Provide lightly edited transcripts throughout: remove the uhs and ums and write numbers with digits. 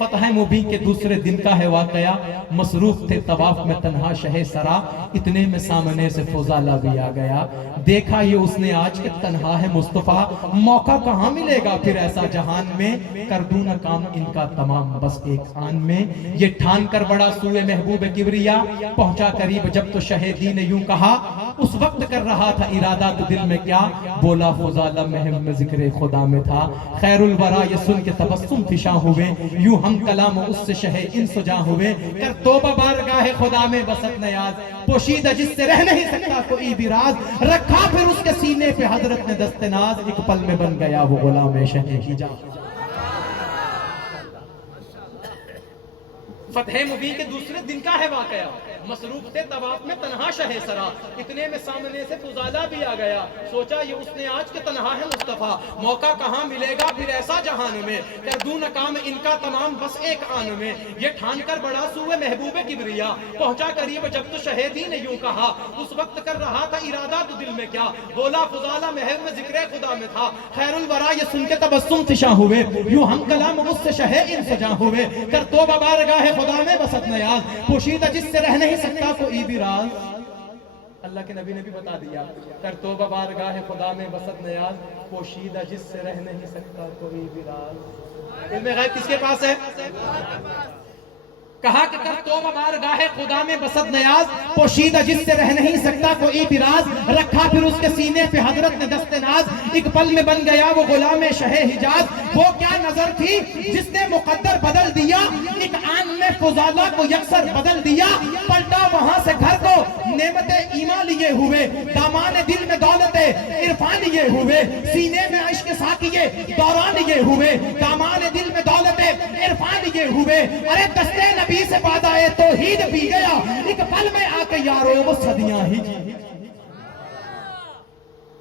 فتح مبین کے دوسرے دن کا ہے واقعہ، مصروف تھے طواف میں تنہا شہ سرا، اتنے میں سامنے سے فضالہ بھی آ گیا، دیکھا یہ اس نے آج کہ تنہا ہے مصطفیٰ، موقع کہاں ملے گا پھر ایسا جہان میں، کر دوں نہ کام ان کا تمام بس ایک آن میں، یہ ٹھان کر بڑا سوئے محبوب کبریا، پہنچا قریب جب تو شہیدی نے یوں کہا، اس وقت کر رہا تھا ارادہ تو دل میں کیا، بولا فضالہ محم میں ذکر خدا میں تھا، خیر الورا یہ سن کے تبسم فشاں ہوئے، یوں ہم کلام اس سے شہ ان سجاں ہوئے، کر توبہ بارگاہ خدا میں بسط نیاز، پوشیدہ جس سے رہ نہیں سکتا کوئی بھی راز، رکھا پھر اس کے سینے پہ حضرت نے دست ناز، ایک پل میں بن گیا وہ غلام شہ حجاز۔ فتح مبین کے دوسرے دن کا ہے واقعہ، مصروف تھے طواف میں تنہا شہ سرا، اتنے میں سامنے سے فضالہ بھی آ گیا، سوچا یہ اس نے آج کے تنہا ہے مصطفیٰ، موقع کہاں ملے گا پھر ایسا جہان میں، کر دوں نہ کام ان کا تمام بس ایک آن میں، یہ ٹھان کر بڑا سوئے محبوب کبریا، پہنچا قریب جب تو شہیدی نے یوں کہا، اس وقت کر رہا تھا ارادہ تو دل میں کیا، بولا فضالہ محل میں ذکر خدا میں تھا، خیر الورا یہ سن کے تبسم فشاں ہوئے، یوں ہم کلام اس سے شہ ان سجاں ہوئے، کر توبہ بارگاہ خدا میں بسط نیاز، پوشیدہ جس سے رہ نہیں سکتا کوئی بھی راز۔ اللہ کے نبی نے بھی بتا دیا، کر توبہ بارگاہ خدا میں بسط نیاز، پوشیدہ جس سے رہ نہیں سکتا کوئی بھی راز۔ علم غیب کس کے پاس ہے؟ کہا کہ کر توبہ بارگاہ خدا میں بسط نیاز، پوشیدہ جس سے رہ نہیں سکتا کوئی بھی راز، رکھا پھر اس کے سینے پہ حضرت نے دست ناز، ایک پل میں بن گیا وہ غلام شہ حجاز، وہ کیا نظر تھی جس نے مقدر بدل دیا، ایک آن میں فضالہ کو یکسر بدل دیا، پلٹا وہاں سے گھر کو نعمت ایمان لیے ہوئے، دامان دل میں دولت عرفان لیے ہوئے، سینے میں عشق ساقیے دوران لیے ہوئے، دامان دل میں دولت عرفان لیے ہوئے، ارے دستے نبی سے وعدہ توحید بھی گیا، ایک پل میں آ کے یارو وہ صدیاں ہی جی،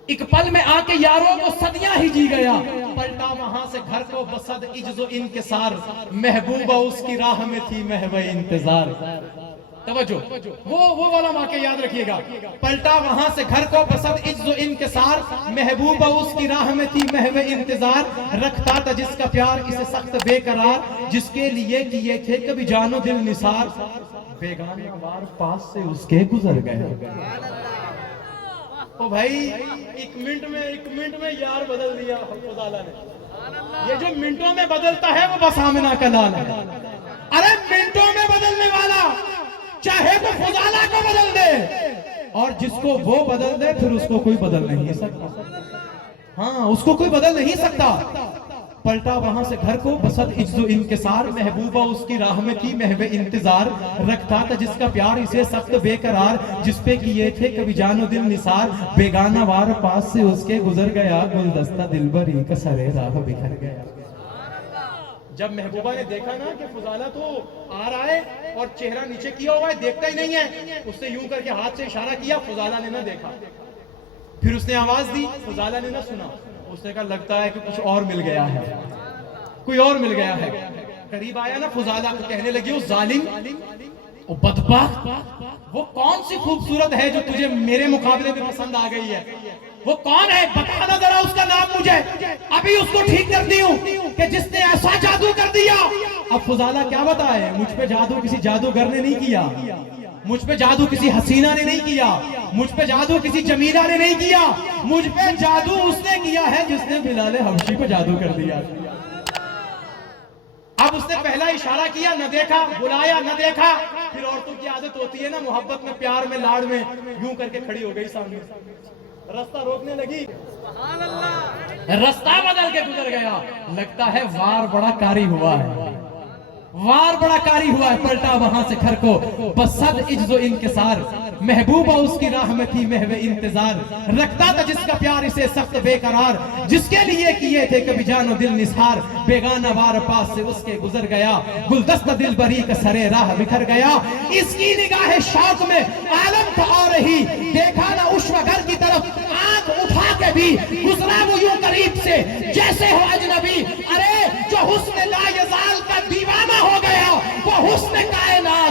ایک پل میں آ کے یارو وہ صدیاں ہی جی گیا، پلٹا وہاں سے گھر کو بصد عجز و انکسار، محبوبہ اس کی راہ میں تھی محو انتظار۔ توجہ وہ والا واقعہ یاد رکھیے گا، پلٹا وہاں سے گھر کو بصد عجز و انکسار، محبوبہ اس کی راہ میں تھی محو انتظار، رکھتا تھا جس کا پیار اسے سخت بے قرار، جس کے لیے کیے تھے کبھی جان و دل نثار، بیگانہ وار پاس سے اس کے گزر گئے۔ او بھائی ایک منٹ میں یار بدل دیا فضالہ نے، یہ جو منٹوں میں بدلتا ہے وہ بس آمنہ کا لال ہے، ارے منٹوں میں بدلنے والا چاہے تو فضالہ کو بدل دے، اور جس کو وہ بدل دے پھر اس کو کوئی بدل نہیں سکتا، ہاں اس کو کوئی بدل نہیں سکتا، پلٹا وہاں سے گھر کو بسد عجز و انکسار، محبوبہ اس کی راہ میں تھی محو انتظار، رکھتا تھا جس کا پیار اسے سخت بے قرار، جس پہ کیے تھے کبھی جان و دل نثار، بیگانہ وار پاس سے اس کے گزر گیا، گلدستہ دلبری کا سر راہ بکھر گیا۔ جب محبوبہ نے دیکھا نا کہ فضالہ تو آ رہا ہے اور چہرہ نیچے کیا ہوا ہے، دیکھتا ہی نہیں ہے، اس نے یوں کر کے ہاتھ سے اشارہ کیا، فضالہ نے نہ دیکھا، پھر اس نے آواز دی، فضالہ نے نہ سنا، اس نے کہا لگتا ہے کہ کچھ اور مل گیا ہے، کوئی اور مل گیا ہے، قریب آیا نا فضالہ کو، کہنے لگی وہ ظالم، وہ بدبخت، وہ کون سی خوبصورت ہے جو تجھے میرے مقابلے میں پسند آ گئی ہے، وہ کون ہے بتانا ذرا اس کا نام مجھے، ابھی اس کو ٹھیک کرتی ہوں کہ جس نے ایسا جادو کر دیا۔ اب فضالہ کیا بتائے، مجھ پہ جادو کسی جادوگر نے نہیں کیا، مجھ پہ جادو کسی حسینہ نے نہیں کیا، مجھ پہ جادو کسی جمیلہ نے نہیں کیا، مجھ پہ جادو اس نے کیا ہے جس نے بلال حبشی پہ جادو کر دیا۔ اب اس نے پہلا اشارہ کیا، نہ دیکھا، بلایا نہ دیکھا، پھر عورتوں کی عادت ہوتی ہے نا محبت میں پیار میں لاڑ میں، یوں کر کے کھڑی ہو گئی سامنے، رستہ روکنے لگی، رستہ بدل کے گزر گیا، لگتا ہے وار بڑا کاری ہوا ہے، وار بڑا کاری ہوا ہے، پلٹا وہاں سے گھر کو بصد عجز و انکسار، محبوبہ اس کی راہ میں تھی محو انتظار، رکھتا تھا جس کا پیار اسے سخت بے قرار، جس کے لیے کیے تھے کبھی جان و دل نثار، بیگانہ وار پاس سے اس کے گزر گیا، گلدستہ دل بری کا سرے راہ بکھر گیا، اس کی نگاہ شوق میں عالم تھا آ رہی، دیکھا نہ عشوہ کی طرف آنکھ اٹھا کے بھی، گزرا وہ یوں قریب سے جیسے ہو اجنبی، ارے جو حسن لا یزال کا دیوانہ ہو گیا وہ حسن کائنات